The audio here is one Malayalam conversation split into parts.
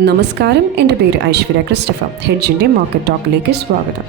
നമസ്കാരം. എന്റെ പേര് ഐശ്വര്യ ക്രിസ്റ്റഫ. ഹെഡ്ജിന്റെ മാർക്കറ്റ് ടോക്കിലേക്ക് സ്വാഗതം.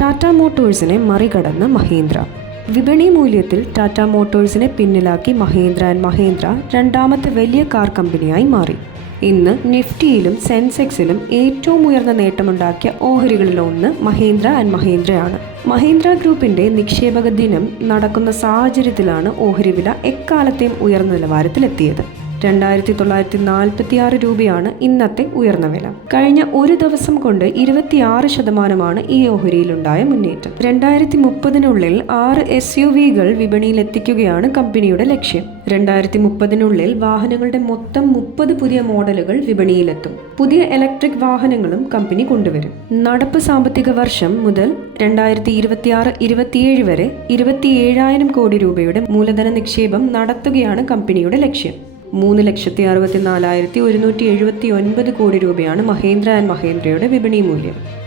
ടാറ്റ മോട്ടോഴ്സിനെ മറികടന്ന് മഹീന്ദ്ര. വിപണി മൂല്യത്തിൽ ടാറ്റ മോട്ടോഴ്സിനെ പിന്നിലാക്കി മഹീന്ദ്ര ആൻഡ് മഹീന്ദ്ര രണ്ടാമത്തെ വലിയ കാർ കമ്പനിയായി മാറി. ഇന്ന് നിഫ്റ്റിയിലും സെൻസെക്സിലും ഏറ്റവും ഉയർന്ന നേട്ടമുണ്ടാക്കിയ ഓഹരികളിലൊന്ന് മഹീന്ദ്ര ആൻഡ് മഹീന്ദ്രയാണ്. മഹീന്ദ്ര ഗ്രൂപ്പിന്റെ നിക്ഷേപക ദിനം നടക്കുന്ന സാഹചര്യത്തിലാണ് ഓഹരി വില എക്കാലത്തെയും ഉയർന്ന നിലവാരത്തിലെത്തിയത്. രണ്ടായിരത്തി തൊള്ളായിരത്തി നാൽപ്പത്തി ആറ് രൂപയാണ് ഇന്നത്തെ ഉയർന്ന വില. കഴിഞ്ഞ ഒരു ദിവസം കൊണ്ട് ഇരുപത്തിയാറ് ശതമാനമാണ് ഈ ഓഹരിയിലുണ്ടായ മുന്നേറ്റം. രണ്ടായിരത്തി മുപ്പതിനുള്ളിൽ ആറ് എസ് യു വികൾ വിപണിയിൽ എത്തിക്കുകയാണ് കമ്പനിയുടെ ലക്ഷ്യം. രണ്ടായിരത്തി മുപ്പതിനുള്ളിൽ വാഹനങ്ങളുടെ മൊത്തം മുപ്പത് പുതിയ മോഡലുകൾ വിപണിയിലെത്തും. പുതിയ ഇലക്ട്രിക് വാഹനങ്ങളും കമ്പനി കൊണ്ടുവരും. നടപ്പ് സാമ്പത്തിക വർഷം മുതൽ രണ്ടായിരത്തി ഇരുപത്തിയാറ് ഇരുപത്തിയേഴ് വരെ ഇരുപത്തിയേഴായിരം കോടി രൂപയുടെ മൂലധന നിക്ഷേപം നടത്തുകയാണ് കമ്പനിയുടെ ലക്ഷ്യം. മൂന്ന് ലക്ഷത്തി അറുപത്തി നാലായിരത്തി ഒരുന്നൂറ്റി എഴുപത്തി ഒൻപത് കോടി രൂപയാണ് മഹേന്ദ്ര ആൻഡ് മഹേന്ദ്രയുടെ വിപണി മൂല്യം.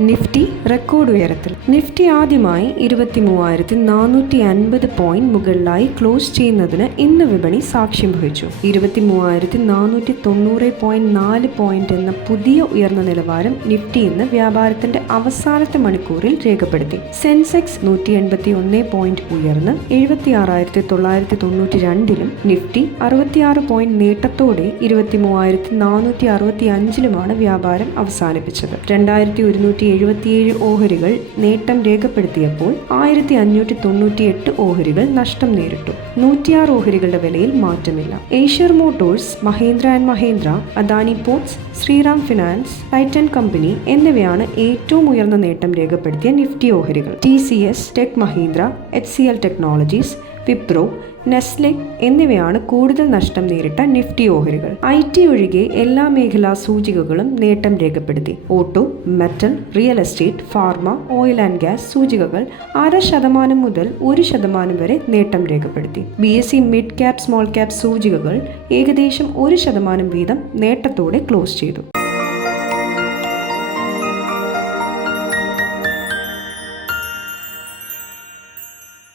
നിഫ്റ്റി റെക്കോർഡ് ഉയരത്തിൽ. നിഫ്റ്റി ആദ്യമായി ഇരുപത്തി മൂവായിരത്തി നാനൂറ്റി അൻപത് പോയിന്റ് മുകളിലായി ക്ലോസ് ചെയ്യുന്നതിന് ഇന്ന് വിപണി സാക്ഷ്യം വഹിച്ചു. ഇരുപത്തി മൂവായിരത്തി നാനൂറ്റി തൊണ്ണൂറ് പോയിന്റ് നാല് പോയിന്റ് എന്ന പുതിയ ഉയർന്ന നിലവാരം നിഫ്റ്റി ഇന്ന് വ്യാപാരത്തിന്റെ അവസാനത്തെ മണിക്കൂറിൽ രേഖപ്പെടുത്തി. സെൻസെക്സ് നൂറ്റി എൺപത്തി ഒന്ന് പോയിന്റ് ഉയർന്ന് എഴുപത്തി ആറായിരത്തി തൊള്ളായിരത്തി തൊണ്ണൂറ്റി രണ്ടിലും നിഫ്റ്റി അറുപത്തിയാറ് പോയിന്റ് നേട്ടത്തോടെ ഇരുപത്തി മൂവായിരത്തി നാനൂറ്റി അറുപത്തി അഞ്ചിലുമാണ് വ്യാപാരം അവസാനിപ്പിച്ചത്. രണ്ടായിരത്തി ഒരുന്നൂറ്റി എഴുപത്തിയേഴ് ഓഹരികൾ നേട്ടം രേഖപ്പെടുത്തിയപ്പോൾ ആയിരത്തി അഞ്ഞൂറ്റി തൊണ്ണൂറ്റി എട്ട് ഓഹരികൾ നഷ്ടം നേരിട്ടു. നൂറ്റിയാറ് ഓഹരികളുടെ വിലയിൽ മാറ്റമില്ല. Eicher motors Mahindra and Mahindra Adani ports Shriram finance Titan company എന്നിവയാണ് ഏറ്റവും ഉയർന്ന നേട്ടം രേഖപ്പെടുത്തിയ നിഫ്റ്റി ഓഹരികൾ. T C S tech Mahindra H C L technologies Wipro Nestle എന്നിവയാണ് കൂടുതൽ നഷ്ടം നേരിട്ട നിഫ്റ്റി ഓഹരികൾ. ഐ ടി ഒഴികെ എല്ലാ മേഖലാ സൂചികകളും നേട്ടം രേഖപ്പെടുത്തി. Auto metal real estate pharma oil and gas സൂചികകൾ അര ശതമാനം മുതൽ ഒരു ശതമാനം വരെ നേട്ടം രേഖപ്പെടുത്തി. B S C mid cap small cap സൂചികകൾ ഏകദേശം ഒരു ശതമാനം വീതം നേട്ടത്തോടെ ക്ലോസ് ചെയ്തു.